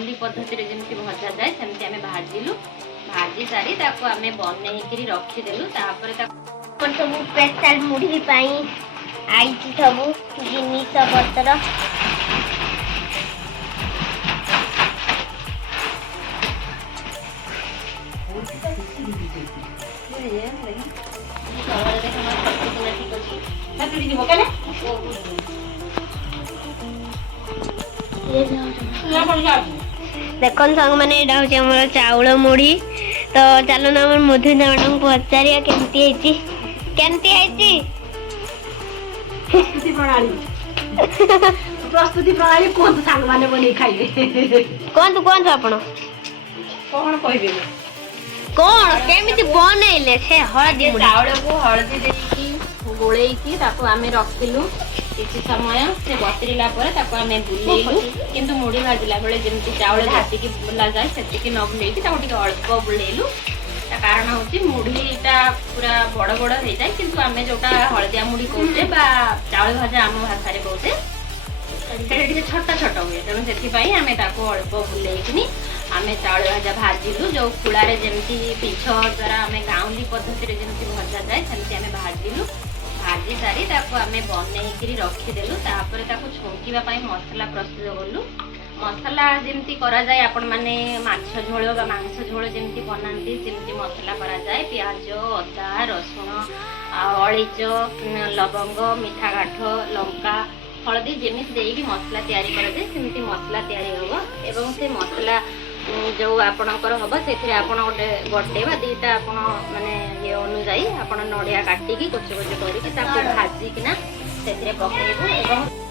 गाउली पद्धति जमी भजा जाए सेमती आम भाजिलु भाजी सारी आम बनईकि रखीदेलु सब स्पेशल मुढ़ी आई सब जिनिस पत्र देखन संग मैंने एटा होची हमर चाउल मुढ़ी तो चलो ना हमर मधु मैडम को पचारिया केमती आइची प्रस्तुति प्रणाली कोन सांग माने बने खाइबे कोन आपण कोन कहबे कोन केमिति बनैले से हळदी मुढ़ी चाउल को हळदी देकी गोळेकी ताको आमे रखिलु किछि समय से बतरिला परे ताको आमे बुलेइलु किंतु मुढ़ी भाजिला बेले जेमति चाउल घाटी की बुला जाय सेति न बुलेइकी ताको टिके अल्प बुलेइलु ता कारण होची मुढ़ीटा पूरा बड़ बड़ हो जाय किंतु आमे जोटा हळदिया मुढ़ी कहते बा चाउल भाजा आम भाषा रे कहते सेटा टिके छोटा छोटा हुए तेणु से आम ताको अल्प बुलेइकिनी आम चाउल भाजा भाजिलु जो कुड़ारे जमती पीछ द्वारा आम गाउली पद्धति जमी भजा जाए सेमती आम भाजिलु भाजी सारी आम बनईकि रखीदेलु छौंकिबा मसला प्रस्तुत कलु मसला जमी करा जाए आपण माने माछ झोल बा मांस झोल जमी बनाती सेमती मसला करा जाए प्याज अदा रसुण अळीच लवंग मीठा काठ लंका हलदी जमी देकी मसला तैयारी करा जाए सेमती मसला तैयारी हम एवं से मसला जो आपणकर हम से गोटे बा दीटा आप माने ये अनुजाई आप नड़िया काटिकी कोच कोच करके भाजिकिना से पकेबू।